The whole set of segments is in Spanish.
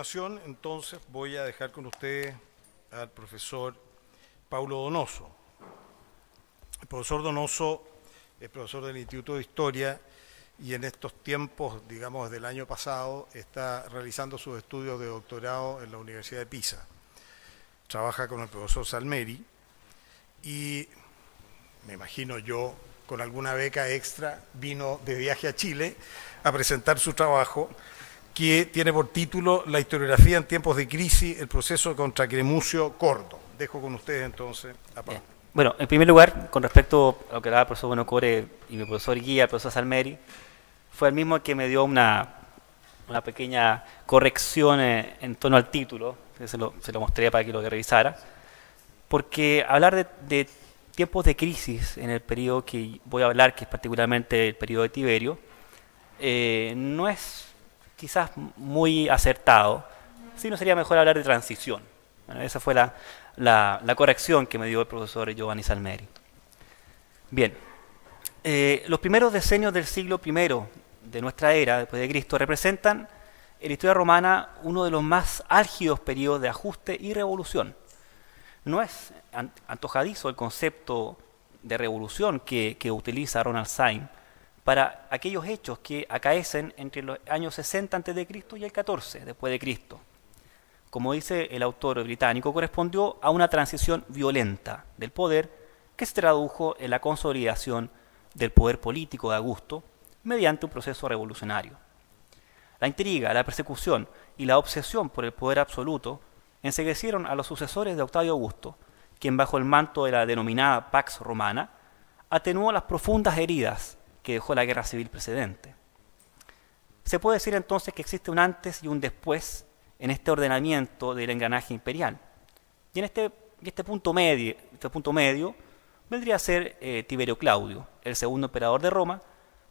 continuación, entonces, voy a dejar con ustedes al profesor Paulo Donoso. El profesor Donoso es profesor del Instituto de Historia y en estos tiempos, digamos, del año pasado, está realizando sus estudios de doctorado en la Universidad de Pisa. Trabaja con el profesor Salmeri y, me imagino yo, con alguna beca extra, vino de viaje a Chile a presentar su trabajo, que tiene por título La historiografía en tiempos de crisis, el proceso contra Cremusio Cordo. Dejo con ustedes entonces a Pablo. Bueno, en primer lugar, con respecto a lo que hablaba el profesor Bonocore y mi profesor guía, el profesor Salmeri, fue el mismo que me dio una pequeña corrección en torno al título, que se lo mostré para que lo revisara, porque hablar de tiempos de crisis en el periodo que voy a hablar, que es particularmente el periodo de Tiberio, no es quizás muy acertado, sino sería mejor hablar de transición. Bueno, esa fue la corrección que me dio el profesor Giovanni Salmeri. Bien, los primeros decenios del siglo I de nuestra era, después de Cristo, representan en la historia romana uno de los más álgidos periodos de ajuste y revolución. No es antojadizo el concepto de revolución que utiliza Ronald Syme para aquellos hechos que acaecen entre los años 60 a.C. y el 14 después de Cristo. Como dice el autor británico, correspondió a una transición violenta del poder que se tradujo en la consolidación del poder político de Augusto mediante un proceso revolucionario. La intriga, la persecución y la obsesión por el poder absoluto enceguecieron a los sucesores de Octavio Augusto, quien bajo el manto de la denominada Pax Romana atenuó las profundas heridas que dejó la guerra civil precedente. Se puede decir entonces que existe un antes y un después en este ordenamiento del engranaje imperial. Y en este punto medio vendría a ser Tiberio Claudio, el segundo emperador de Roma,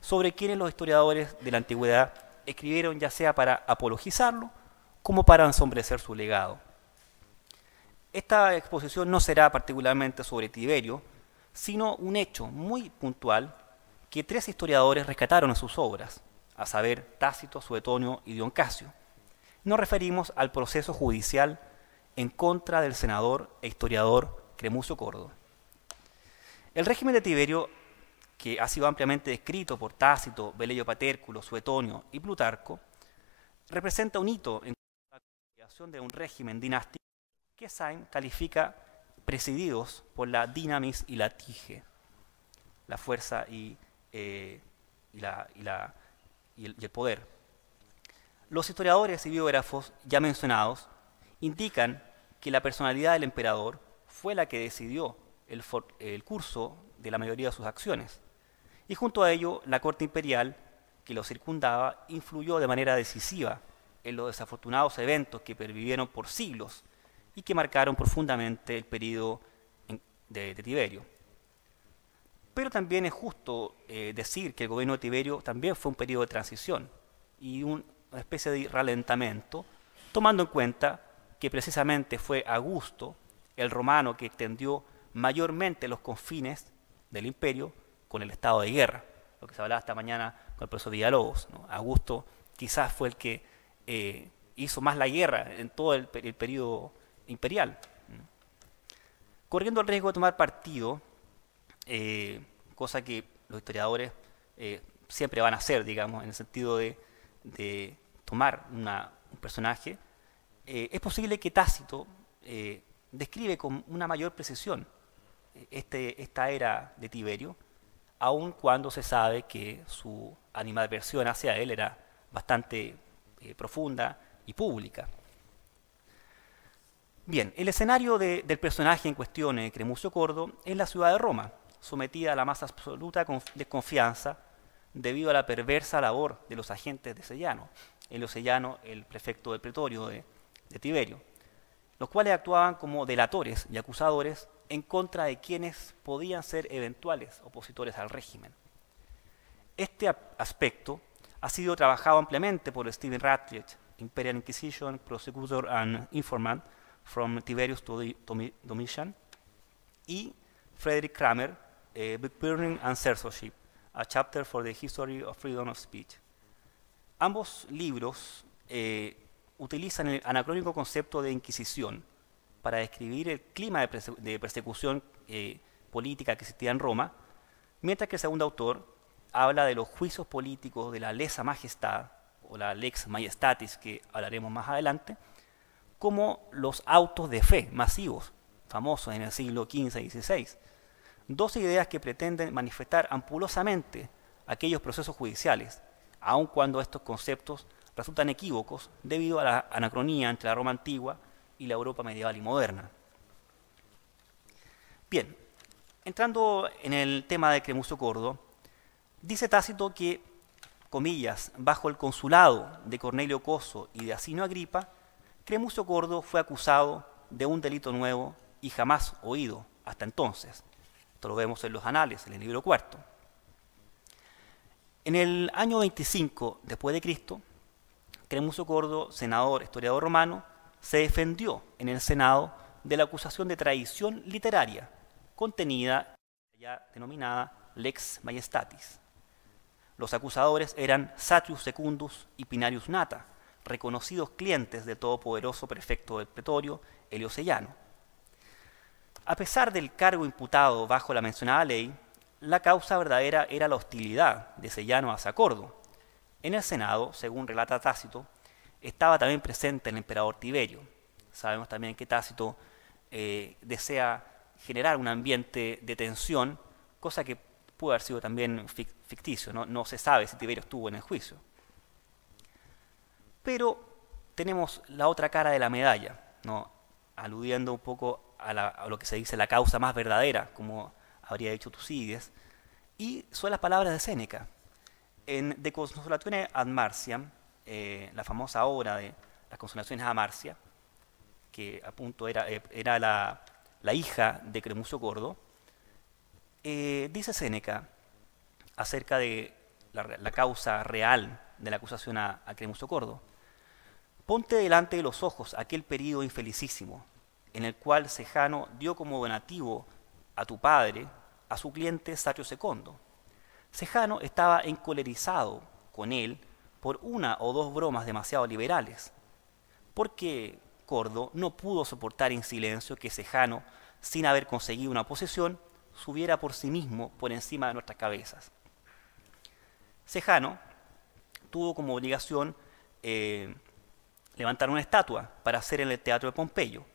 sobre quienes los historiadores de la antigüedad escribieron ya sea para apologizarlo como para ensombrecer su legado. Esta exposición no será particularmente sobre Tiberio, sino un hecho muy puntual que tres historiadores rescataron en sus obras, a saber Tácito, Suetonio y Dion Casio. Nos referimos al proceso judicial en contra del senador e historiador Cremusio Cordo. El régimen de Tiberio, que ha sido ampliamente descrito por Tácito, Velleio Patérculo, Suetonio y Plutarco, representa un hito en la creación de un régimen dinástico que Syme califica presididos por la dynamis y la tige, la fuerza y el poder. Los historiadores y biógrafos ya mencionados indican que la personalidad del emperador fue la que decidió el curso de la mayoría de sus acciones, y junto a ello la corte imperial que lo circundaba influyó de manera decisiva en los desafortunados eventos que pervivieron por siglos y que marcaron profundamente el periodo de Tiberio. Pero también es justo decir que el gobierno de Tiberio también fue un periodo de transición y una especie de ralentamiento, tomando en cuenta que precisamente fue Augusto, el romano, que extendió mayormente los confines del imperio con el estado de guerra, lo que se hablaba esta mañana con el profesor Villalobos, ¿no? Augusto quizás fue el que hizo más la guerra en todo el periodo imperial. Corriendo el riesgo de tomar partido, cosa que los historiadores siempre van a hacer, digamos, en el sentido de tomar un personaje, es posible que Tácito describe con una mayor precisión esta era de Tiberio, aun cuando se sabe que su animadversión hacia él era bastante profunda y pública. Bien, el escenario del personaje en cuestión, Cremusio Cordo, es la ciudad de Roma, sometida a la más absoluta desconfianza debido a la perversa labor de los agentes de Sellano, Elio Sellano, el prefecto del pretorio de Tiberio, los cuales actuaban como delatores y acusadores en contra de quienes podían ser eventuales opositores al régimen. Este aspecto ha sido trabajado ampliamente por Stephen Ratcliffe, Imperial Inquisition, Prosecutor and Informant, From Tiberius to Domitian, y Frederick Kramer, Book Burning and Censorship, A Chapter for the History of Freedom of Speech. Ambos libros utilizan el anacrónico concepto de Inquisición para describir el clima de persecución política que existía en Roma, mientras que el segundo autor habla de los juicios políticos de la lesa majestad o la lex majestatis, que hablaremos más adelante, como los autos de fe masivos, famosos en el siglo XV y XVI. Dos ideas que pretenden manifestar ampulosamente aquellos procesos judiciales, aun cuando estos conceptos resultan equívocos debido a la anacronía entre la Roma antigua y la Europa medieval y moderna. Bien, entrando en el tema de Cremusio Cordo, dice Tácito que, comillas, bajo el consulado de Cornelio Coso y de Asinio Agripa, Cremusio Cordo fue acusado de un delito nuevo y jamás oído hasta entonces. Esto lo vemos en los anales, en el libro cuarto. En el año 25 después de Cristo, Cremusio Cordo, senador, historiador romano, se defendió en el Senado de la acusación de traición literaria contenida, ya denominada Lex Majestatis. Los acusadores eran Satius Secundus y Pinarius Nata, reconocidos clientes del todopoderoso prefecto del pretorio, Helio Sellano. A pesar del cargo imputado bajo la mencionada ley, la causa verdadera era la hostilidad de Sellano hacia Cordo. En el Senado, según relata Tácito, estaba también presente el emperador Tiberio. Sabemos también que Tácito desea generar un ambiente de tensión, cosa que puede haber sido también ficticio, ¿no? No se sabe si Tiberio estuvo en el juicio. Pero tenemos la otra cara de la medalla, ¿no? Aludiendo un poco a lo que se dice la causa más verdadera, como habría dicho Tucídides, y son las palabras de Séneca. En De Consolatione ad Marciam, la famosa obra de las consolaciones a Marcia, que a punto era la hija de Cremusio Cordo, dice Séneca acerca de la causa real de la acusación a Cremusio Cordo: ponte delante de los ojos aquel período infelicísimo en el cual Sejano dio como donativo a tu padre a su cliente Satio Secondo. Sejano estaba encolerizado con él por una o dos bromas demasiado liberales, porque Cordo no pudo soportar en silencio que Sejano, sin haber conseguido una posesión, subiera por sí mismo por encima de nuestras cabezas. Sejano tuvo como obligación levantar una estatua para hacer en el teatro de Pompeyo,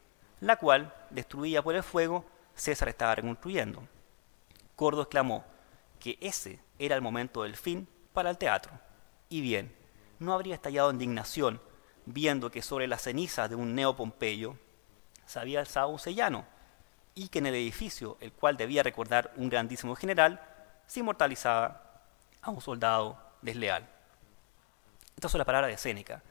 la cual, destruida por el fuego, César estaba reconstruyendo. Cordo exclamó que ese era el momento del fin para el teatro. Y bien, ¿no habría estallado indignación viendo que sobre las cenizas de un neo Pompeyo se había alzado un Sellano, y que en el edificio, el cual debía recordar un grandísimo general, se inmortalizaba a un soldado desleal? Estas son las palabras de Séneca,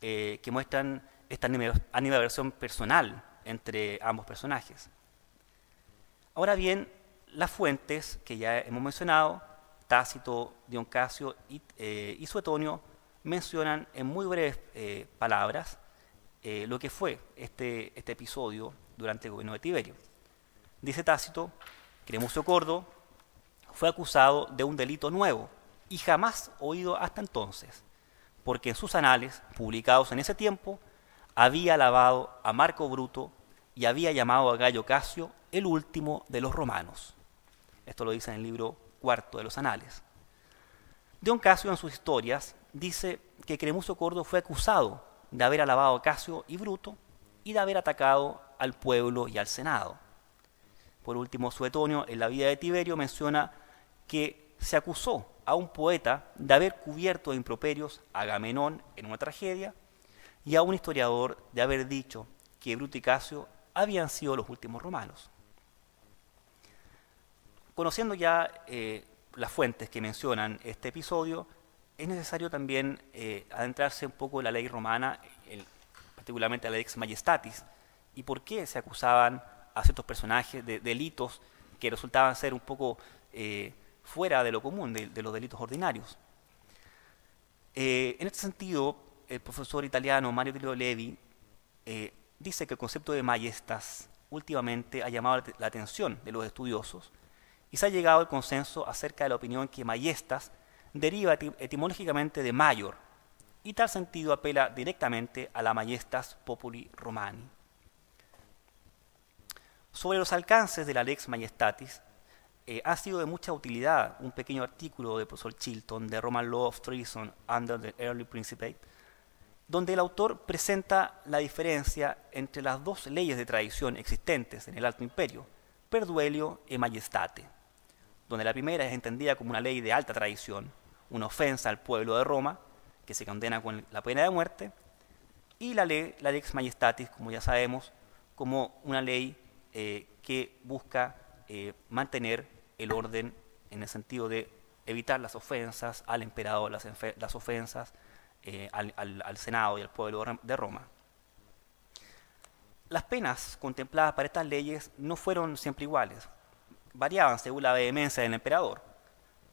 que muestran esta animadversión personal entre ambos personajes. Ahora bien, las fuentes que ya hemos mencionado, Tácito, Dion Casio y Suetonio, mencionan en muy breves palabras lo que fue este episodio durante el gobierno de Tiberio. Dice Tácito: Cremusio Cordo fue acusado de un delito nuevo y jamás oído hasta entonces, porque en sus anales, publicados en ese tiempo, había alabado a Marco Bruto y había llamado a Gayo Casio el último de los romanos. Esto lo dice en el libro cuarto de los Anales. Dion Casio, en sus historias, dice que Cremusio Cordo fue acusado de haber alabado a Casio y Bruto y de haber atacado al pueblo y al Senado. Por último, Suetonio, en la vida de Tiberio, menciona que se acusó a un poeta de haber cubierto de improperios a Agamenón en una tragedia, y a un historiador de haber dicho que Bruto y Casio habían sido los últimos romanos. Conociendo ya las fuentes que mencionan este episodio, es necesario también adentrarse un poco en la ley romana, particularmente la Lex Majestatis, y por qué se acusaban a ciertos personajes de delitos que resultaban ser un poco fuera de lo común, de los delitos ordinarios. En este sentido, el profesor italiano Mario Tilio Levi dice que el concepto de majestas últimamente ha llamado la atención de los estudiosos, y se ha llegado al consenso acerca de la opinión que majestas deriva etimológicamente de mayor, y tal sentido apela directamente a la Majestas Populi Romani. Sobre los alcances de la Lex Majestatis, ha sido de mucha utilidad un pequeño artículo del profesor Chilton de Roman Law of Treason under the Early Principate, donde el autor presenta la diferencia entre las dos leyes de tradición existentes en el Alto Imperio, per duello e majestate, donde la primera es entendida como una ley de alta tradición, una ofensa al pueblo de Roma, que se condena con la pena de muerte, y la Lex Majestatis, como ya sabemos, como una ley que busca mantener el orden en el sentido de evitar las ofensas al emperador, las ofensas al Senado y al pueblo de Roma. Las penas contempladas para estas leyes no fueron siempre iguales, variaban según la vehemencia del emperador.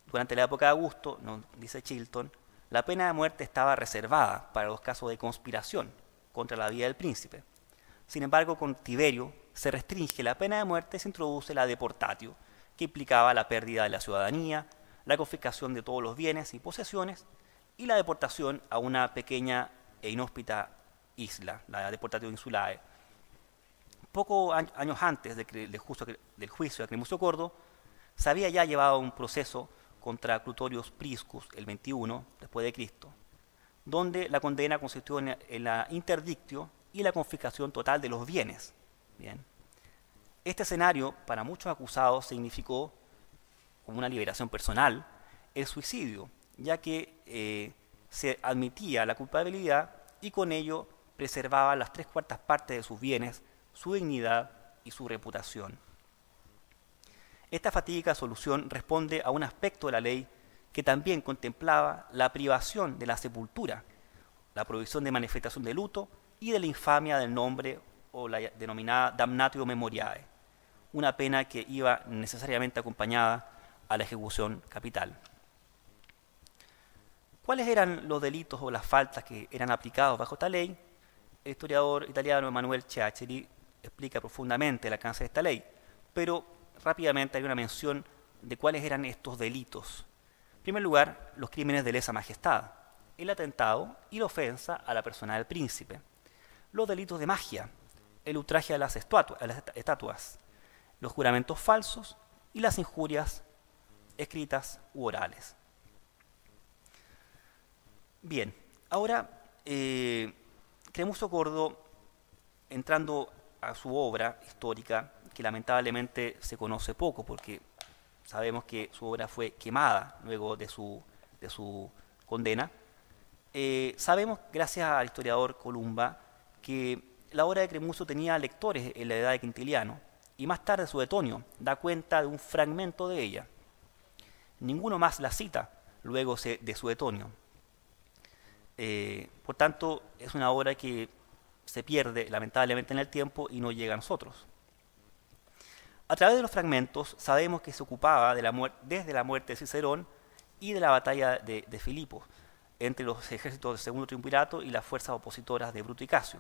Durante la época de Augusto, nos dice Chilton, la pena de muerte estaba reservada para los casos de conspiración contra la vida del príncipe. Sin embargo, con Tiberio se restringe la pena de muerte y se introduce la deportatio, que implicaba la pérdida de la ciudadanía, la confiscación de todos los bienes y posesiones y la deportación a una pequeña e inhóspita isla, la deportatio insulae. Pocos años antes del juicio de Cremusio Cordo, se había ya llevado un proceso contra Clutorius Priscus el 21 después de Cristo, donde la condena consistió en la interdictio y la confiscación total de los bienes. Bien. Este escenario, para muchos acusados, significó, como una liberación personal, el suicidio, ya que se admitía la culpabilidad y con ello preservaba las 3/4 partes de sus bienes, su dignidad y su reputación. Esta fatídica solución responde a un aspecto de la ley que también contemplaba la privación de la sepultura, la prohibición de manifestación de luto y de la infamia del nombre o la denominada damnatio memoriae, una pena que iba necesariamente acompañada a la ejecución capital. ¿Cuáles eran los delitos o las faltas que eran aplicados bajo esta ley? El historiador italiano Emanuele Ciaceri explica profundamente el alcance de esta ley, pero rápidamente hay una mención de cuáles eran estos delitos. En primer lugar, los crímenes de lesa majestad, el atentado y la ofensa a la persona del príncipe, los delitos de magia, el ultraje a las estatuas, los juramentos falsos y las injurias escritas u orales. Bien, ahora Cremusio Cordo, entrando a su obra histórica, que lamentablemente se conoce poco porque sabemos que su obra fue quemada luego de su condena, sabemos, gracias al historiador Columba, que la obra de Cremusio tenía lectores en la edad de Quintiliano, y más tarde Suetonio da cuenta de un fragmento de ella. Ninguno más la cita luego de Suetonio. Por tanto, es una obra que se pierde lamentablemente en el tiempo y no llega a nosotros. A través de los fragmentos sabemos que se ocupaba desde la muerte de Cicerón y de la batalla de Filipos, entre los ejércitos del Segundo Triunvirato y las fuerzas opositoras de Bruto y Casio.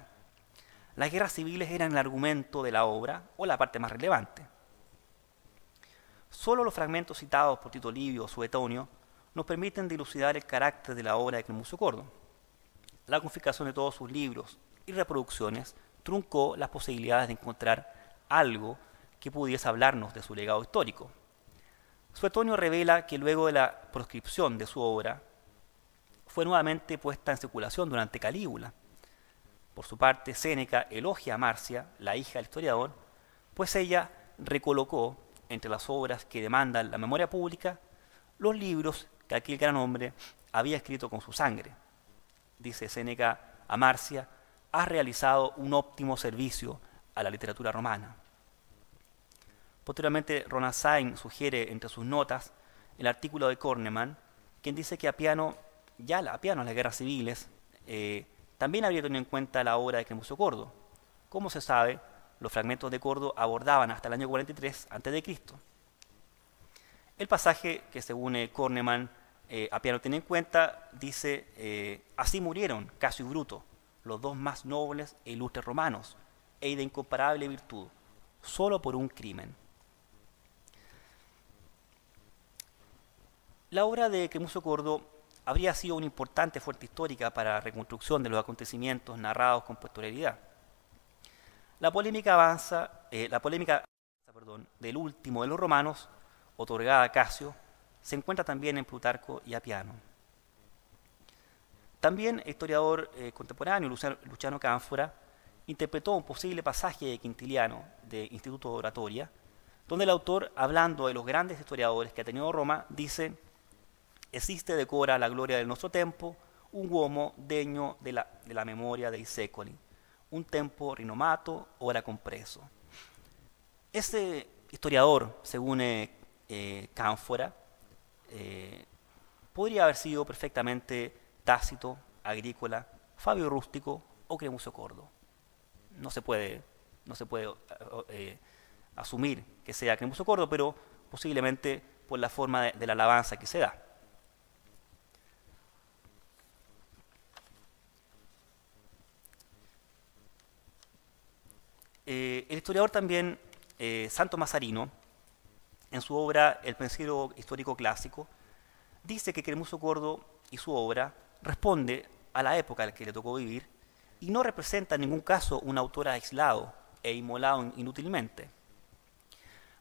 Las guerras civiles eran el argumento de la obra o la parte más relevante. Solo los fragmentos citados por Tito Livio o Suetonio nos permiten dilucidar el carácter de la obra de Cremusio Cordo. La confiscación de todos sus libros y reproducciones truncó las posibilidades de encontrar algo que pudiese hablarnos de su legado histórico. Suetonio revela que luego de la proscripción de su obra fue nuevamente puesta en circulación durante Calígula. Por su parte, Séneca elogia a Marcia, la hija del historiador, pues ella recolocó entre las obras que demandan la memoria pública los libros que aquel gran hombre había escrito con su sangre. Dice Séneca a Marcia: has realizado un óptimo servicio a la literatura romana. Posteriormente, Ronald Syme sugiere entre sus notas el artículo de Kornemann, quien dice que apiano en las guerras civiles también habría tenido en cuenta la obra de Cremusio Cordo. Como se sabe, los fragmentos de Cordo abordaban hasta el año 43 a.C. El pasaje que según Kornemann Apiano tiene en cuenta dice: así murieron Casio y Bruto, los dos más nobles e ilustres romanos, y de incomparable virtud, solo por un crimen. La obra de Cremusio Cordo habría sido una importante fuente histórica para la reconstrucción de los acontecimientos narrados con posterioridad. La polémica del último de los romanos, otorgada a Casio, se encuentra también en Plutarco y Apiano. También el historiador contemporáneo Luciano Cánfora interpretó un posible pasaje de Quintiliano de Instituto de Oratoria, donde el autor, hablando de los grandes historiadores que ha tenido Roma, dice: «Esiste decora la gloria del nostro tempo, un uomo degno de la memoria dei secoli, un tempo rinomato, ora compreso». Este historiador, según Cánfora, podría haber sido perfectamente Tácito, Agrícola, Fabio Rústico o Cremusio Cordo. No se puede asumir que sea Cremusio Cordo, pero posiblemente por la forma de la alabanza que se da. El historiador también, Santo Mazarino, en su obra El pensiero histórico clásico, dice que Cremusio Cordo y su obra responde a la época en la que le tocó vivir y no representa en ningún caso un autor aislado e inmolado inútilmente.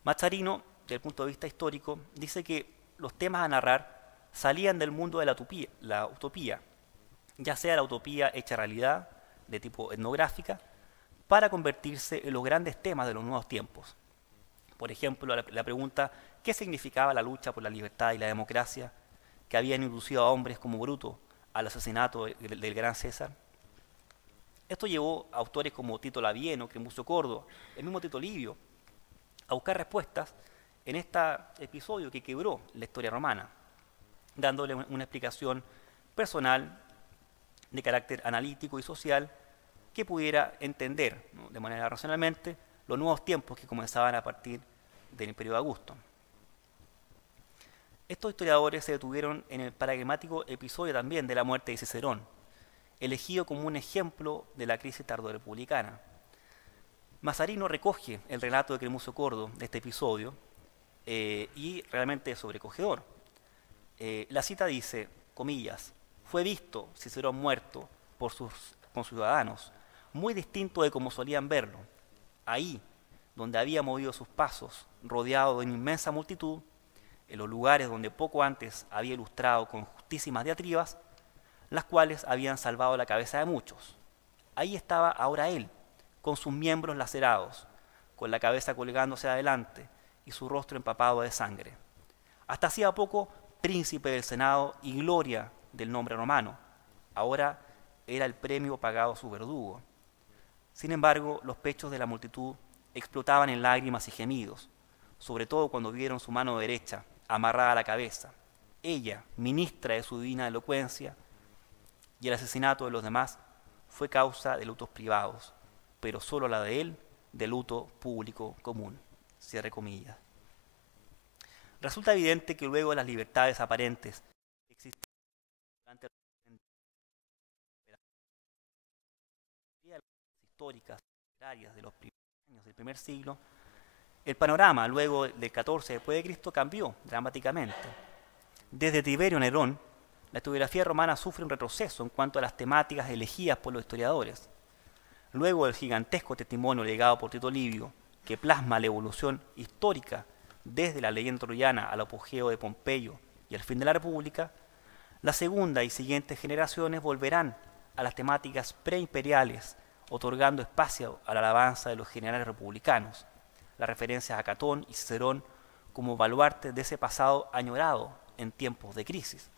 Mazarino, desde el punto de vista histórico, dice que los temas a narrar salían del mundo de la utopía, ya sea la utopía hecha realidad de tipo etnográfica, para convertirse en los grandes temas de los nuevos tiempos. Por ejemplo, la pregunta ¿qué significaba la lucha por la libertad y la democracia que habían inducido a hombres como Bruto al asesinato del gran César? Esto llevó a autores como Tito Labieno, Cremusio Cordo, el mismo Tito Livio, a buscar respuestas en este episodio que quebró la historia romana, dándole una explicación personal de carácter analítico y social que pudiera entender, ¿no?, de manera racionalmente los nuevos tiempos que comenzaban a partir del Imperio de Augusto. Estos historiadores se detuvieron en el paradigmático episodio también de la muerte de Cicerón, elegido como un ejemplo de la crisis tardorepublicana. Mazarino recoge el relato de Cremusio Cordo de este episodio y realmente es sobrecogedor. La cita dice, comillas, «Fue visto Cicerón muerto por sus conciudadanos, muy distinto de como solían verlo. Ahí, donde había movido sus pasos, rodeado de una inmensa multitud, en los lugares donde poco antes había ilustrado con justísimas diatribas, las cuales habían salvado la cabeza de muchos. Ahí estaba ahora él, con sus miembros lacerados, con la cabeza colgándose adelante y su rostro empapado de sangre. Hasta hacía poco príncipe del Senado y gloria del nombre romano. Ahora era el premio pagado a su verdugo. Sin embargo, los pechos de la multitud explotaban en lágrimas y gemidos, sobre todo cuando vieron su mano derecha amarrada a la cabeza, ella, ministra de su divina elocuencia, y el asesinato de los demás fue causa de lutos privados, pero solo la de él, de luto público común. Cierre comillas. Resulta evidente que luego de las libertades aparentes existentes durante las históricas literarias de los primeros años del primer siglo, el panorama luego del 14 después de Cristo cambió dramáticamente. Desde Tiberio Nerón, la historiografía romana sufre un retroceso en cuanto a las temáticas elegidas por los historiadores. Luego del gigantesco testimonio legado por Tito Livio, que plasma la evolución histórica desde la leyenda troyana al apogeo de Pompeyo y el fin de la República, la segunda y siguientes generaciones volverán a las temáticas preimperiales, otorgando espacio a la alabanza de los generales republicanos, las referencias a Catón y Cicerón como baluartes de ese pasado añorado en tiempos de crisis.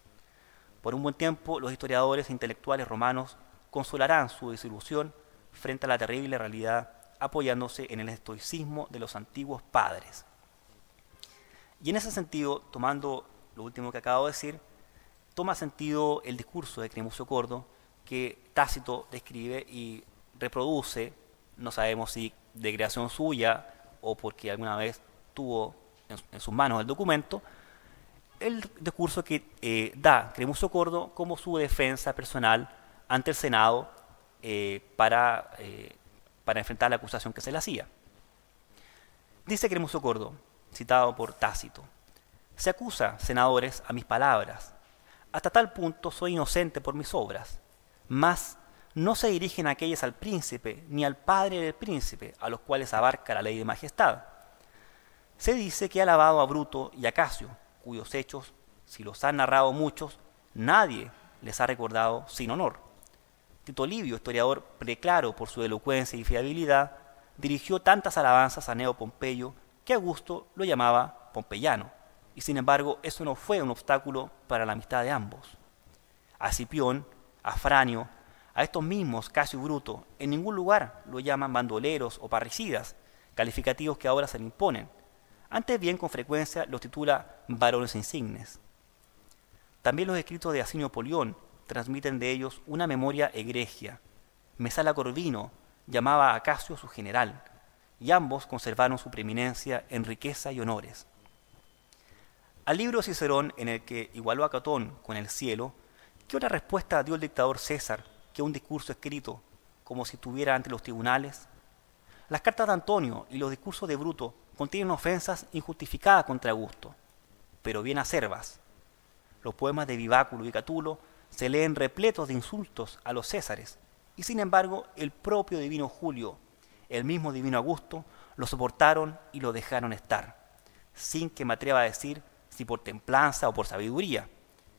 Por un buen tiempo, los historiadores e intelectuales romanos consolarán su desilusión frente a la terrible realidad, apoyándose en el estoicismo de los antiguos padres. Y en ese sentido, tomando lo último que acabo de decir, toma sentido el discurso de Cremusio Cordo que Tácito describe y reproduce, no sabemos si de creación suya o porque alguna vez tuvo en sus manos el documento, el discurso que da Cremusio Cordo como su defensa personal ante el Senado para enfrentar la acusación que se le hacía. Dice Cremusio Cordo, citado por Tácito, «Se acusa, senadores, a mis palabras, hasta tal punto soy inocente por mis obras. Mas no se dirigen aquellas al príncipe, ni al padre del príncipe, a los cuales abarca la ley de majestad. Se dice que ha alabado a Bruto y a Casio, cuyos hechos, si los han narrado muchos, nadie les ha recordado sin honor. Tito Livio, historiador preclaro por su elocuencia y fiabilidad, dirigió tantas alabanzas a Neo Pompeyo que Augusto lo llamaba pompeyano, y sin embargo eso no fue un obstáculo para la amistad de ambos. A Cipión, a Franio, a estos mismos Casio y Bruto, en ningún lugar lo llaman bandoleros o parricidas, calificativos que ahora se le imponen. Antes bien, con frecuencia los titula varones insignes. También los escritos de Asinio Polión transmiten de ellos una memoria egregia. Mesala Corvino llamaba a Casio su general, y ambos conservaron su preeminencia en riqueza y honores. Al libro de Cicerón, en el que igualó a Catón con el cielo, ¿qué otra respuesta dio el dictador César que un discurso escrito, como si estuviera ante los tribunales? Las cartas de Antonio y los discursos de Bruto contienen ofensas injustificadas contra Augusto, pero bien acerbas. Los poemas de Viváculo y Catulo se leen repletos de insultos a los césares, y sin embargo el propio divino Julio, el mismo divino Augusto, lo soportaron y lo dejaron estar, sin que me atreva a decir si por templanza o por sabiduría.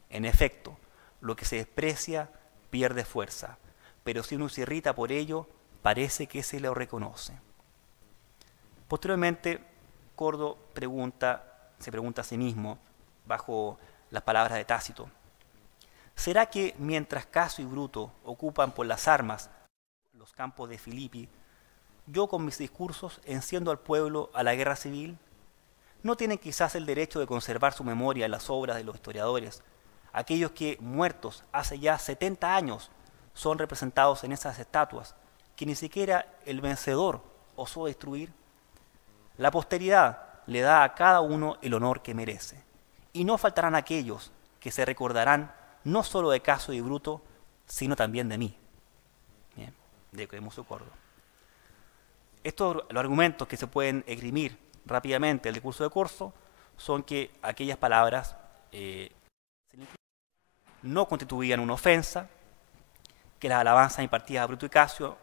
En efecto, lo que se desprecia pierde fuerza, pero si uno se irrita por ello, parece que se lo reconoce. Posteriormente, Cordo se pregunta a sí mismo, bajo las palabras de Tácito: ¿será que mientras Casio y Bruto ocupan por las armas los campos de Filipi, yo con mis discursos enciendo al pueblo a la guerra civil? ¿No tienen quizás el derecho de conservar su memoria en las obras de los historiadores, aquellos que, muertos hace ya 70 años, son representados en esas estatuas, que ni siquiera el vencedor osó destruir? La posteridad le da a cada uno el honor que merece, y no faltarán aquellos que se recordarán no solo de Casio y Bruto, sino también de mí. Bien, de Cremuso Cordo. Estos los argumentos que se pueden esgrimir rápidamente del discurso de Corso son que aquellas palabras no constituían una ofensa, que las alabanzas impartidas a Bruto y Casio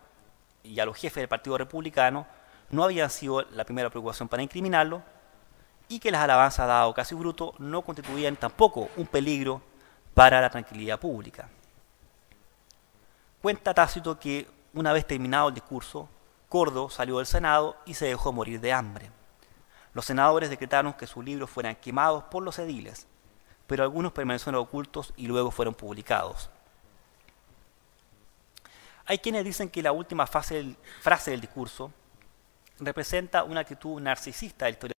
y a los jefes del Partido Republicano no habían sido la primera preocupación para incriminarlo, y que las alabanzas dadas a Casio y Bruto no constituían tampoco un peligro para la tranquilidad pública. Cuenta Tácito que una vez terminado el discurso, Cordo salió del Senado y se dejó morir de hambre. Los senadores decretaron que sus libros fueran quemados por los ediles, pero algunos permanecieron ocultos y luego fueron publicados. Hay quienes dicen que la última frase del discurso representa una actitud narcisista del historiador,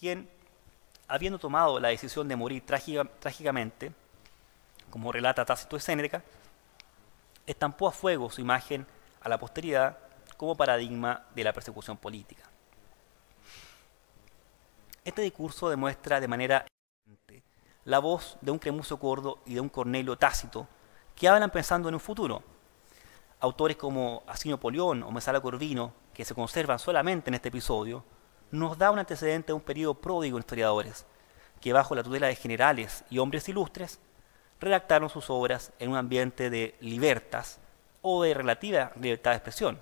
quien, habiendo tomado la decisión de morir trágicamente, como relata Tácito de Séneca, estampó a fuego su imagen a la posteridad como paradigma de la persecución política. Este discurso demuestra de manera evidente la voz de un Cremuso Cordo y de un Cornelio Tácito que hablan pensando en un futuro. Autores como Asinio Polión o Mesala Corvino, que se conservan solamente en este episodio, nos da un antecedente de un periodo pródigo en historiadores, que bajo la tutela de generales y hombres ilustres, redactaron sus obras en un ambiente de libertas o de relativa libertad de expresión.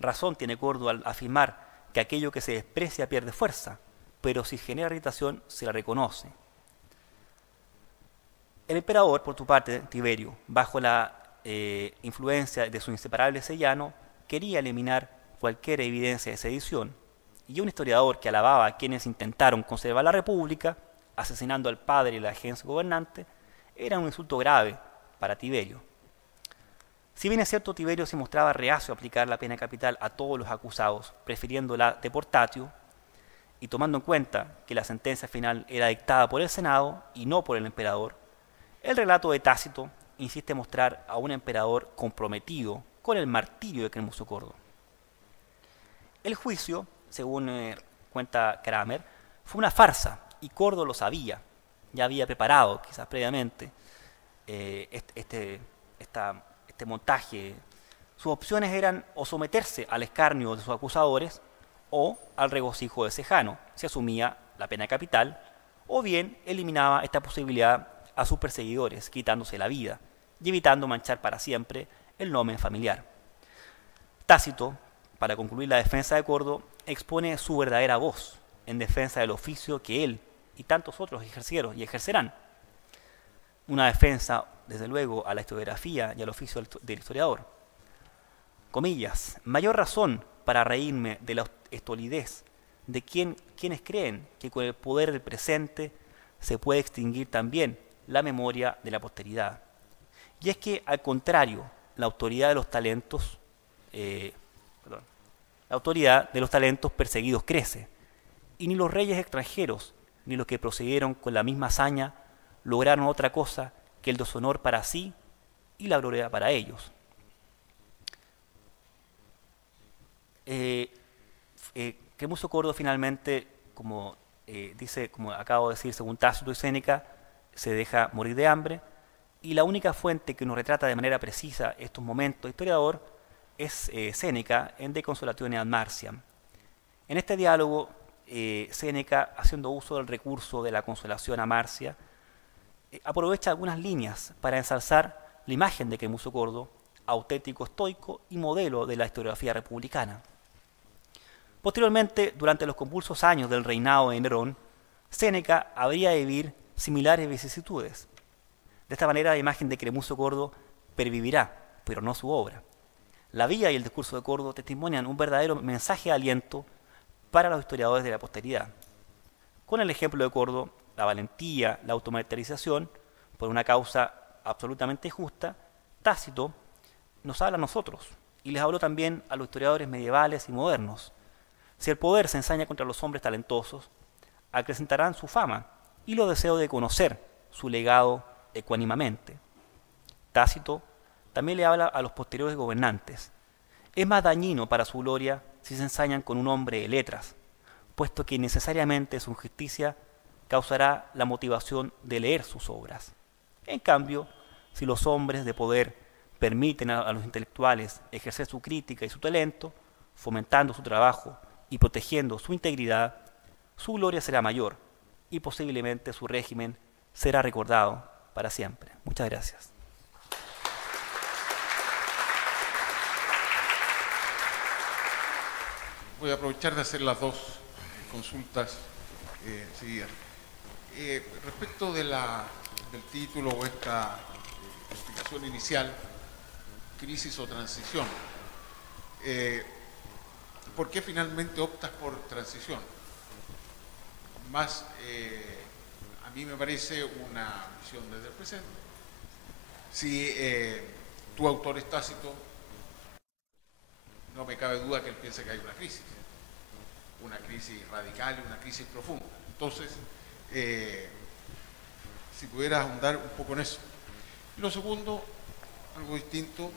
Razón tiene Cordo al afirmar que aquello que se desprecia pierde fuerza, pero si genera irritación se la reconoce. El emperador, por su parte, Tiberio, bajo la influencia de su inseparable sellano, quería eliminar cualquier evidencia de sedición, y un historiador que alababa a quienes intentaron conservar la república, asesinando al padre y la agencia gobernante, era un insulto grave para Tiberio. Si bien es cierto, Tiberio se mostraba reacio a aplicar la pena capital a todos los acusados, prefiriendo la deportatio, y tomando en cuenta que la sentencia final era dictada por el Senado y no por el emperador, el relato de Tácito insiste en mostrar a un emperador comprometido con el martirio de Cremuso Cordo. El juicio, según cuenta Kramer, fue una farsa, y Cordo lo sabía, ya había preparado quizás previamente este montaje. Sus opciones eran o someterse al escarnio de sus acusadores o al regocijo de Sejano, si asumía la pena capital, o bien eliminaba esta posibilidad a sus perseguidores, quitándose la vida y evitando manchar para siempre el nomen familiar. Tácito, para concluir la defensa de Cordo, expone su verdadera voz en defensa del oficio que él y tantos otros ejercieron y ejercerán. Una defensa, desde luego, a la historiografía y al oficio del historiador. Comillas, mayor razón para reírme de la estolidez de quienes creen que con el poder del presente se puede extinguir también la memoria de la posteridad. Y es que, al contrario, la autoridad de los talentos, perseguidos crece, y ni los reyes extranjeros, ni los que procedieron con la misma hazaña, lograron otra cosa que el deshonor para sí y la gloria para ellos. Cremuso Cordo finalmente, como acabo de decir, según Tácito y Séneca, se deja morir de hambre, y la única fuente que nos retrata de manera precisa estos momentos historiador es Séneca en De Consolatione ad Marciam. En este diálogo, Séneca, haciendo uso del recurso de la consolación a Marcia, aprovecha algunas líneas para ensalzar la imagen de Cremuso Cordo, auténtico estoico y modelo de la historiografía republicana. Posteriormente, durante los convulsos años del reinado de Nerón, Séneca habría de vivir similares vicisitudes. De esta manera, la imagen de Cremuso Cordo pervivirá, pero no su obra. La vida y el discurso de Cordo testimonian un verdadero mensaje de aliento para los historiadores de la posteridad. Con el ejemplo de Cordo, la valentía, la automaterialización, por una causa absolutamente justa, Tácito nos habla a nosotros, y les habló también a los historiadores medievales y modernos. Si el poder se ensaña contra los hombres talentosos, acrecentarán su fama y los deseos de conocer su legado ecuánimamente. Tácito también le habla a los posteriores gobernantes. Es más dañino para su gloria si se ensañan con un hombre de letras, puesto que necesariamente su injusticia causará la motivación de leer sus obras. En cambio, si los hombres de poder permiten a los intelectuales ejercer su crítica y su talento, fomentando su trabajo y protegiendo su integridad, su gloria será mayor y posiblemente su régimen será recordado para siempre. Muchas gracias. Voy a aprovechar de hacer las dos consultas seguidas. Respecto del título o esta explicación inicial, crisis o transición, ¿por qué finalmente optas por transición? Más, a mí me parece una visión desde el presente. Si tu autor es Tácito, no me cabe duda que él piensa que hay una crisis radical y una crisis profunda. Entonces, si pudieras ahondar un poco en eso. Y lo segundo, algo distinto,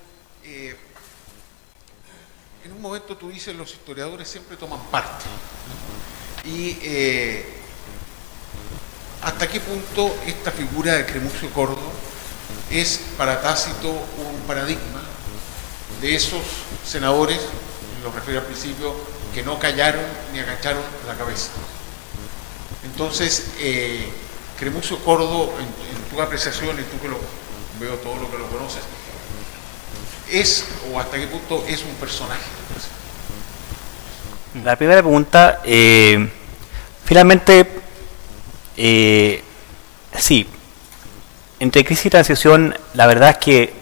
en un momento tú dices los historiadores siempre toman parte. Y ¿hasta qué punto esta figura de Cremucio Cordo es para Tácito un paradigma de esos senadores, lo refiero al principio, que no callaron ni agacharon la cabeza? Entonces, Cremucio Cordo, en tu apreciación, y tú que veo todo lo que lo conoces, ¿es o hasta qué punto es un personaje? La primera pregunta, finalmente, sí, entre crisis y transición, la verdad es que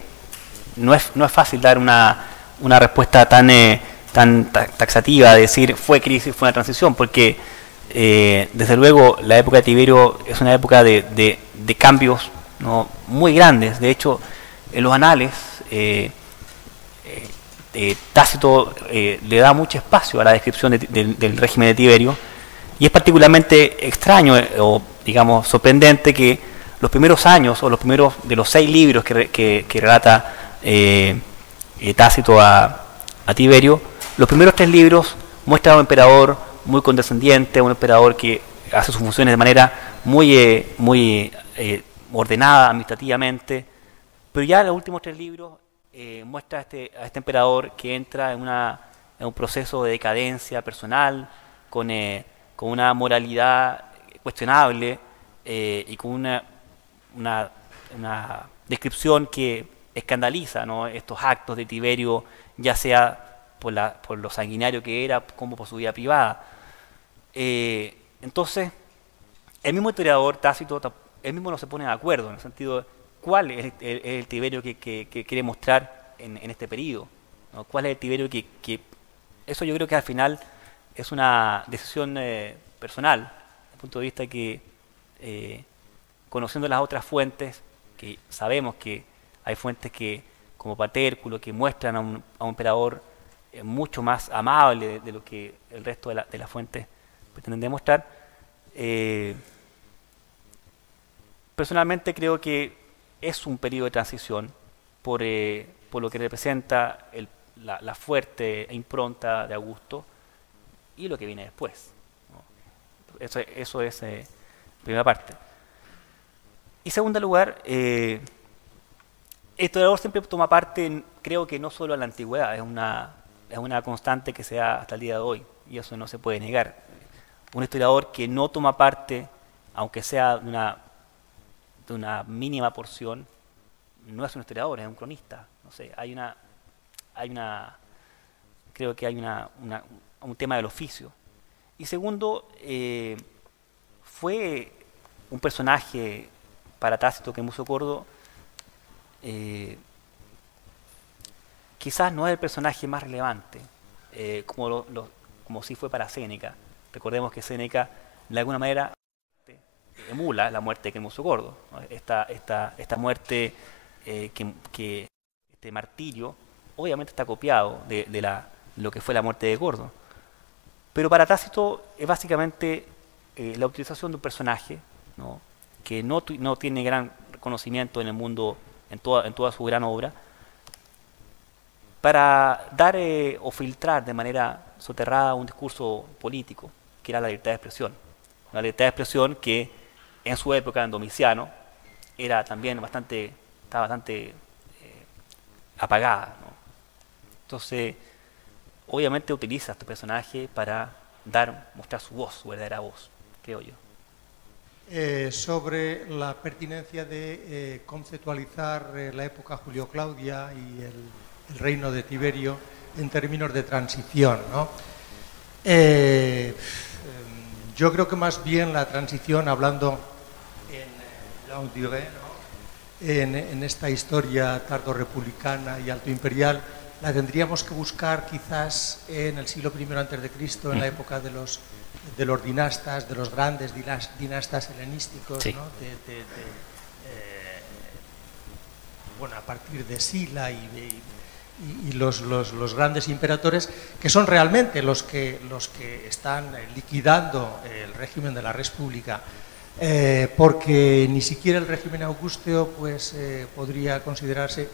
no es fácil dar una respuesta tan taxativa, de decir fue crisis, fue una transición, porque desde luego la época de Tiberio es una época de cambios, ¿no?, muy grandes. De hecho, en los anales Tácito le da mucho espacio a la descripción del régimen de Tiberio, y es particularmente extraño o digamos sorprendente que los primeros años o los primeros de los 6 libros que relata Tácito a Tiberio, los primeros 3 libros muestran a un emperador muy condescendiente, un emperador que hace sus funciones de manera muy ordenada administrativamente, pero ya en los últimos 3 libros muestra a este emperador que entra en un proceso de decadencia personal, con una moralidad cuestionable, y con una descripción que escandaliza, ¿no?, estos actos de Tiberio, ya sea por lo sanguinario que era, como por su vida privada. Entonces, el mismo historiador Tácito, él mismo no se pone de acuerdo en el sentido de cuál es el Tiberio que quiere mostrar en este periodo, ¿no? ¿Cuál es el Tiberio que... Eso yo creo que al final es una decisión personal, desde el punto de vista que, conociendo las otras fuentes, que sabemos que hay fuentes que, como Patérculo, que muestran a un emperador mucho más amable de lo que el resto de las fuentes pretenden demostrar. Personalmente creo que es un periodo de transición por lo que representa la fuerte impronta de Augusto y lo que viene después, ¿no? Eso es primera parte. Y segundo lugar, el historiador siempre toma parte, creo que no solo a la antigüedad, es una constante que se da hasta el día de hoy, y eso no se puede negar. Un historiador que no toma parte, aunque sea de una mínima porción, no es un historiador, es un cronista. No sé, creo que hay un tema del oficio. Y segundo, fue un personaje para Tácito, Cremusio Cordo, quizás no es el personaje más relevante, como sí fue para Séneca. Recordemos que Séneca, de alguna manera, emula la muerte de Cremusio Cordo, ¿no? Esta muerte, este martirio, obviamente está copiado de lo que fue la muerte de Cordo. Pero para Tácito es básicamente la utilización de un personaje, ¿no?, que no tiene gran reconocimiento en el mundo, en toda su gran obra, para dar o filtrar de manera soterrada un discurso político, que era la libertad de expresión. Una libertad de expresión que en su época, en Domiciano, era también estaba bastante apagada, ¿no? Entonces, obviamente utiliza este personaje para mostrar su voz, su verdadera voz, creo yo. Sobre la pertinencia de conceptualizar la época Julio-Claudia y el reino de Tiberio en términos de transición, ¿no? Yo creo que más bien la transición, hablando en Longue Durée, ¿no?, en esta historia tardo-republicana y alto-imperial, la tendríamos que buscar quizás en el siglo I a.C., en la época de los dinastas, de los grandes dinastas helenísticos, sí, ¿no?, bueno, a partir de Sila y los grandes imperadores, que son realmente los que están liquidando el régimen de la Res Publica, porque ni siquiera el régimen augusteo pues, podría considerarse.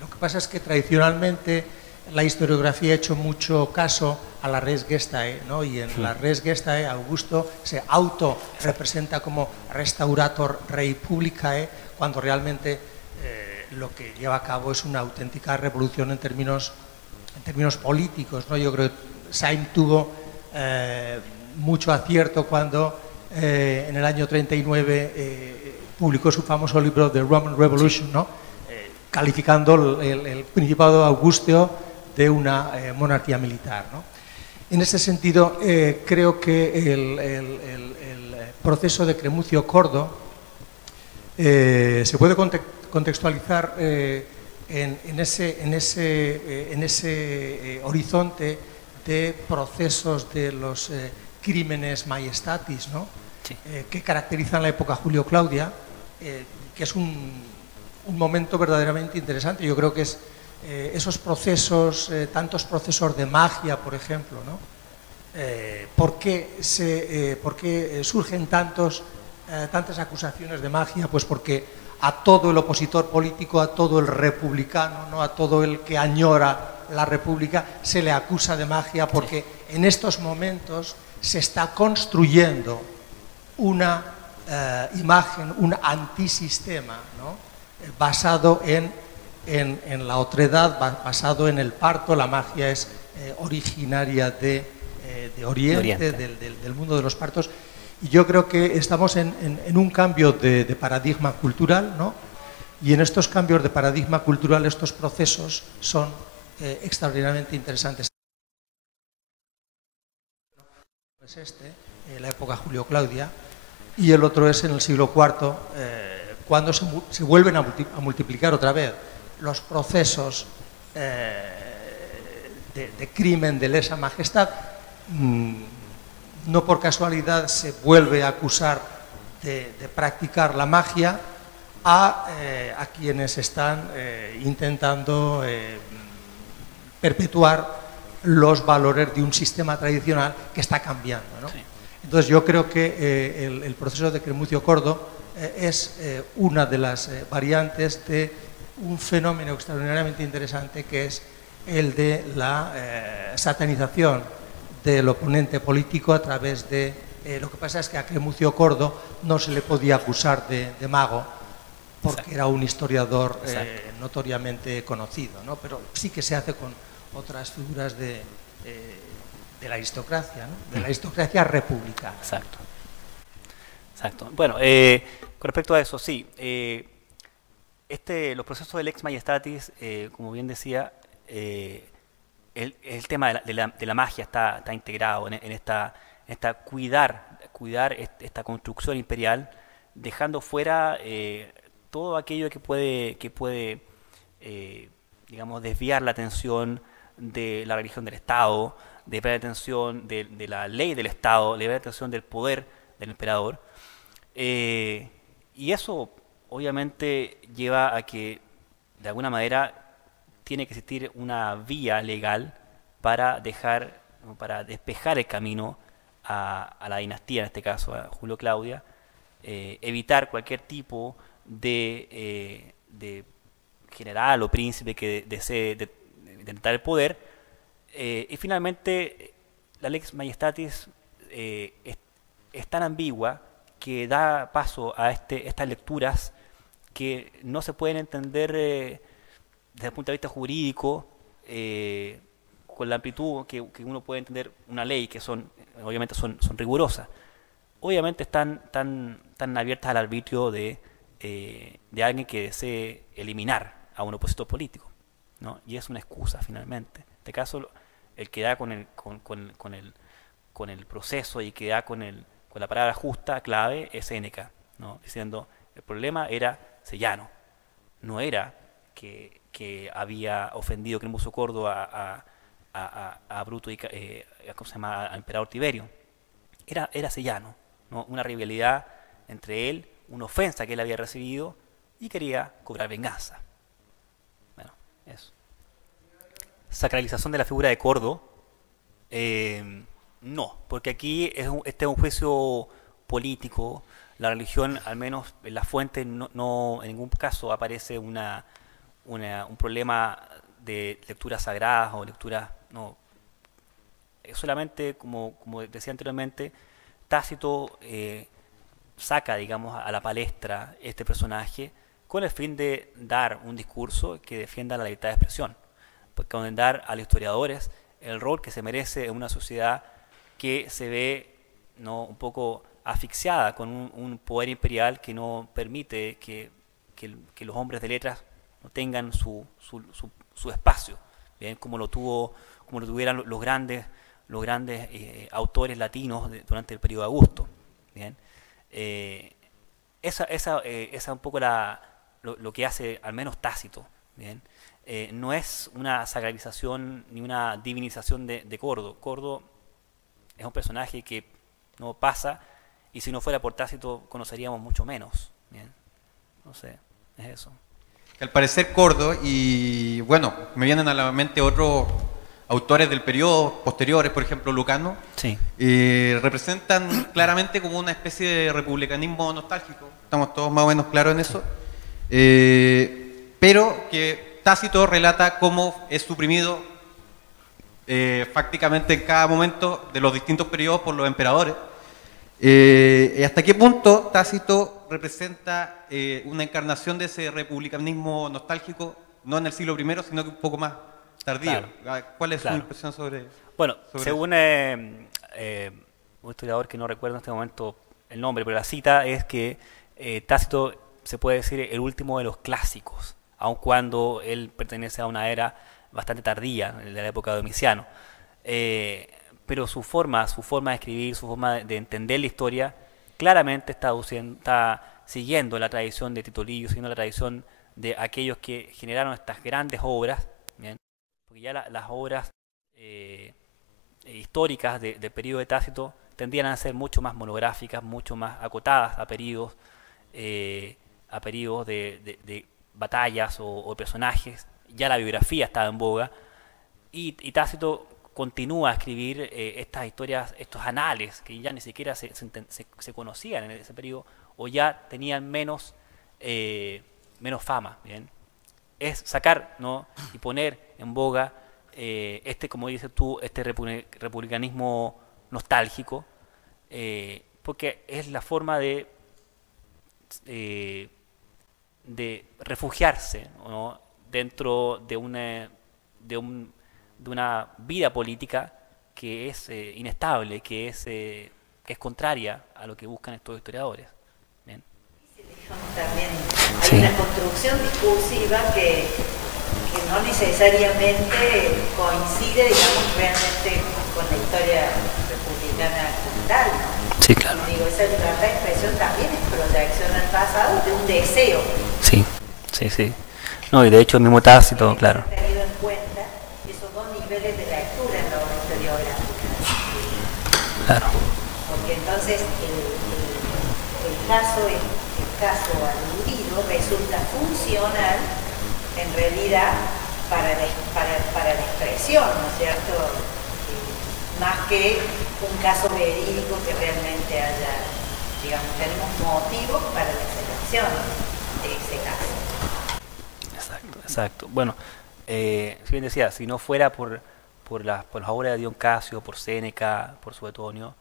Lo que pasa es que tradicionalmente la historiografía ha hecho mucho caso a la res gestae, ¿no? Y en la res gestae Augusto se auto-representa como restaurator rei publicae, cuando realmente lo que lleva a cabo es una auténtica revolución en términos políticos, ¿no? Yo creo que Syme tuvo mucho acierto cuando en el año 39 publicó su famoso libro The Roman Revolution, ¿no?, calificando el Principado Augusteo de una monarquía militar, ¿no? En ese sentido, creo que el proceso de Cremusio Cordo se puede contextualizar en ese horizonte de procesos de los crímenes maiestatis, ¿no?, sí, que caracterizan la época Julio-Claudia, que es un momento verdaderamente interesante. Yo creo que es esos procesos, tantos procesos de magia, por ejemplo, ¿no? ¿Por qué surgen tantas acusaciones de magia? Pues porque a todo el opositor político, a todo el republicano, ¿no?, a todo el que añora la república, se le acusa de magia, porque en estos momentos se está construyendo una imagen, un antisistema, ¿no?, basado en la otredad, basado en el parto. La magia es originaria de Oriente. Del mundo de los partos, Y yo creo que estamos en un cambio de paradigma cultural, ¿no? Y en estos cambios de paradigma cultural, estos procesos son extraordinariamente interesantes. Es la época Julio-Claudia, y el otro es en el siglo IV, cuando se vuelven a multiplicar otra vez los procesos de crimen de lesa majestad. No por casualidad se vuelve a acusar de practicar la magia a quienes están intentando perpetuar los valores de un sistema tradicional que está cambiando, ¿no? Sí. Entonces yo creo que el proceso de Cremucio Cordo es una de las variantes de un fenómeno extraordinariamente interesante, que es el de la satanización del oponente político a través de... lo que pasa es que a Cremucio Cordo no se le podía acusar de mago, porque Exacto. Era un historiador notoriamente conocido, ¿no? Pero sí que se hace con otras figuras de la aristocracia, ¿no? De la aristocracia republicana. Exacto. Exacto. Bueno, con respecto a eso, sí. Los procesos del Lex Majestatis, como bien decía, el tema de la magia está integrado en esta cuidar esta construcción imperial, dejando fuera todo aquello que puede digamos, desviar la atención de la religión del Estado, desviar la atención de la ley del Estado, desviar la atención del poder del emperador. Y eso obviamente lleva a que de alguna manera tiene que existir una vía legal para despejar el camino a la dinastía, en este caso a Julio Claudia, evitar cualquier tipo de general o príncipe que desee intentar el poder, y finalmente la Lex Majestatis es tan ambigua que da paso a estas lecturas que no se pueden entender desde el punto de vista jurídico con la amplitud que uno puede entender una ley, que obviamente son rigurosas. Obviamente están abiertas al arbitrio de alguien que desee eliminar a un opositor político, ¿no? Y es una excusa finalmente. En este caso, el que da con el proceso y que da con la palabra justa, clave, es Séneca, ¿no? Diciendo, el problema era Sellano, no era que había ofendido Cremucio Cordo a Bruto y ¿cómo se llama? Al emperador Tiberio. Era Sellano, ¿no? Una rivalidad entre él, una ofensa que él había recibido y quería cobrar venganza. Bueno, eso. Sacralización de la figura de Cordo, no, porque aquí este es un juicio político. La religión, al menos en la fuente, no en ningún caso aparece un problema de lecturas sagradas o lecturas, no. Es solamente, como decía anteriormente, Tácito saca, digamos, a la palestra este personaje con el fin de dar un discurso que defienda la libertad de expresión, pues condenar a los historiadores el rol que se merece en una sociedad que se ve, ¿no?, un poco asfixiada con un poder imperial que no permite que los hombres de letras no tengan su espacio, ¿bien? Como lo tuvieran los grandes autores latinos durante el periodo de Augusto, ¿bien? Esa es un poco lo que hace al menos Tácito, ¿bien? No es una sacralización ni una divinización de Cordo. Cordo es un personaje que no pasa, y si no fuera por Tácito conoceríamos mucho menos, ¿bien? No sé, es eso. Al parecer Cordo, y bueno, me vienen a la mente otros autores del periodo posteriores, por ejemplo Lucano, sí, representan claramente como una especie de republicanismo nostálgico, estamos todos más o menos claros en eso, pero que Tácito relata cómo es suprimido fácticamente en cada momento de los distintos periodos por los emperadores. ¿Hasta qué punto Tácito representa una encarnación de ese republicanismo nostálgico, no en el siglo I, sino que un poco más tardío? Claro. ¿Cuál es su impresión sobre eso? Bueno, según un historiador que no recuerdo en este momento el nombre, pero la cita es que Tácito se puede decir el último de los clásicos, aun cuando él pertenece a una era bastante tardía, de la época de Domiciano. Pero su forma de escribir, su forma de entender la historia, claramente está siguiendo la tradición de Tito Livio, siguiendo la tradición de aquellos que generaron estas grandes obras, ¿bien? Porque ya las obras históricas del periodo de Tácito tendían a ser mucho más monográficas, mucho más acotadas a periodos de batallas o personajes. Ya la biografía estaba en boga y Tácito continúa a escribir estas historias, estos anales que ya ni siquiera se conocían en ese periodo o ya tenían menos fama. ¿Bien? Es sacar, ¿no?, y poner en boga como dices tú, este republicanismo nostálgico, porque es la forma de refugiarse, ¿no?, dentro de una vida política que es inestable, que es contraria a lo que buscan estos historiadores. ¿Bien? También hay Sí. una construcción discursiva que no necesariamente coincide, digamos, realmente con la historia republicana como tal, ¿no? Sí, claro. Digo, esa libertad de expresión también es proyección al pasado de un deseo. Sí, sí, sí. No, y de hecho el mismo Tácito, claro. Tenido en cuenta esos dos niveles de lectura en la obra historiográfica. Claro. Porque entonces el caso aludido resulta funcional en realidad para la expresión, ¿no es cierto? Más que un caso verídico que realmente haya, digamos, tenemos motivos para la selección de ese caso. Exacto, exacto. Bueno, si bien decía, si no fuera por las obras de Dion Casio, por Séneca, por Suetonio,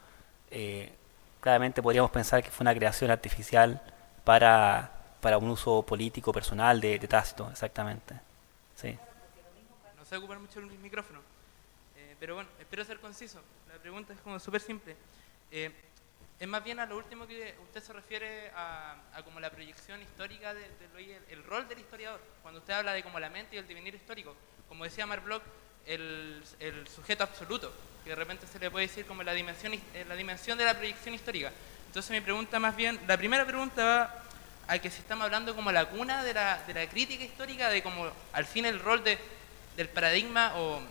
claramente podríamos pensar que fue una creación artificial para un uso político, personal de Tácito, exactamente. Sí. No sé ocupar mucho el micrófono, pero bueno, espero ser conciso. La pregunta es como súper simple. Es más bien a lo último que usted se refiere a como la proyección histórica el rol del historiador. Cuando usted habla de como la mente y el devenir histórico, como decía Marc Bloch, el sujeto absoluto, que de repente se le puede decir como la dimensión de la proyección histórica. Entonces mi pregunta más bien, la primera pregunta va a que si estamos hablando como la cuna de la crítica histórica, de como al fin el rol del paradigma o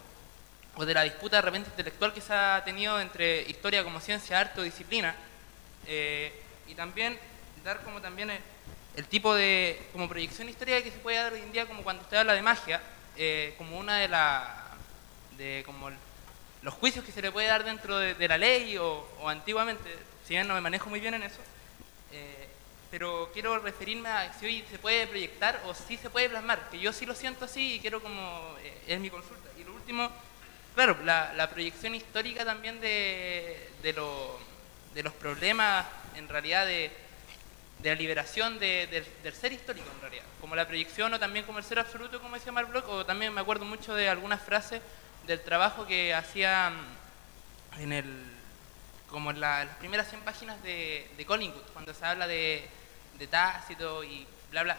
de la disputa de repente intelectual que se ha tenido entre historia como ciencia, arte o disciplina, y también dar como también el tipo de como proyección histórica que se puede dar hoy en día, como cuando usted habla de magia, como una de como los juicios que se le puede dar dentro de la ley o antiguamente, si bien no me manejo muy bien en eso, pero quiero referirme a si hoy se puede proyectar o si se puede plasmar, que yo sí lo siento así y quiero como, es mi consulta. Y lo último, claro, la proyección histórica también de los problemas, en realidad, de la liberación del ser histórico, en realidad. Como la proyección o también como el ser absoluto, como decía Marc Bloch, o también me acuerdo mucho de algunas frases del trabajo que hacía como en las primeras 100 páginas de Collingwood, cuando se habla de Tácito y bla bla,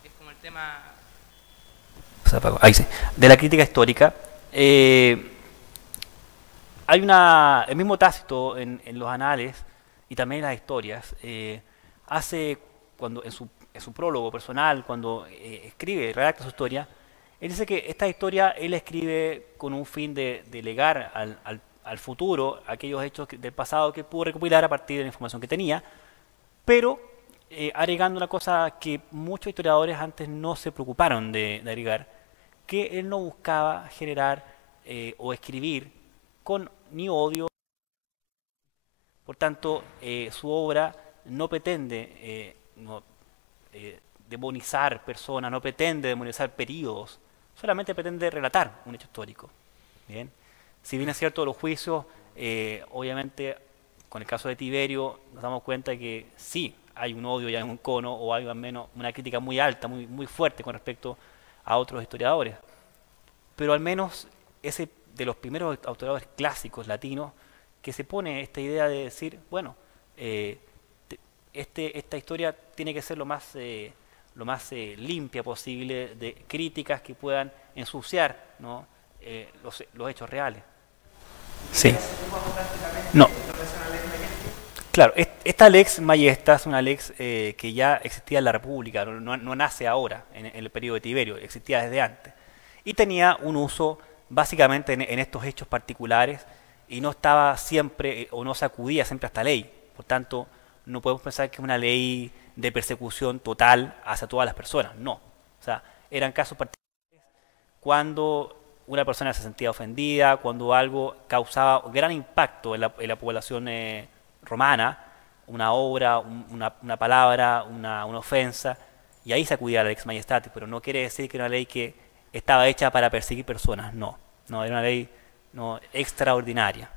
que es como el tema... Se apagó. Ahí sí. De la crítica histórica, hay el mismo Tácito en los anales y también en las historias, cuando en su prólogo personal, cuando escribe, redacta su historia, él dice que esta historia él escribe con un fin de legar al futuro aquellos hechos del pasado que pudo recopilar a partir de la información que tenía, pero agregando una cosa que muchos historiadores antes no se preocuparon de agregar, que él no buscaba generar o escribir con ni odio. Por tanto, su obra no pretende demonizar personas, no pretende demonizar periodos, solamente pretende relatar un hecho histórico. ¿Bien? Si bien es cierto, los juicios, obviamente, con el caso de Tiberio, nos damos cuenta de que sí hay un odio y hay un cono, o hay al menos una crítica muy alta, muy, muy fuerte con respecto a otros historiadores. Pero al menos ese de los primeros historiadores clásicos latinos que se pone esta idea de decir, bueno, esta historia tiene que ser lo más limpia posible de críticas que puedan ensuciar, ¿no? Los hechos reales. Sí. No. Claro, esta lex Majestas es una lex que ya existía en la República, no nace ahora, en el periodo de Tiberio, existía desde antes. Y tenía un uso básicamente en estos hechos particulares y no estaba siempre, o no se acudía siempre a esta ley. Por tanto, no podemos pensar que es una ley de persecución total hacia todas las personas, no. O sea, eran casos particulares cuando una persona se sentía ofendida, cuando algo causaba gran impacto en la población romana, una obra, una palabra, una ofensa, y ahí se acudía a la lex majestatis, pero no quiere decir que era una ley que estaba hecha para perseguir personas, no, era una ley extraordinaria.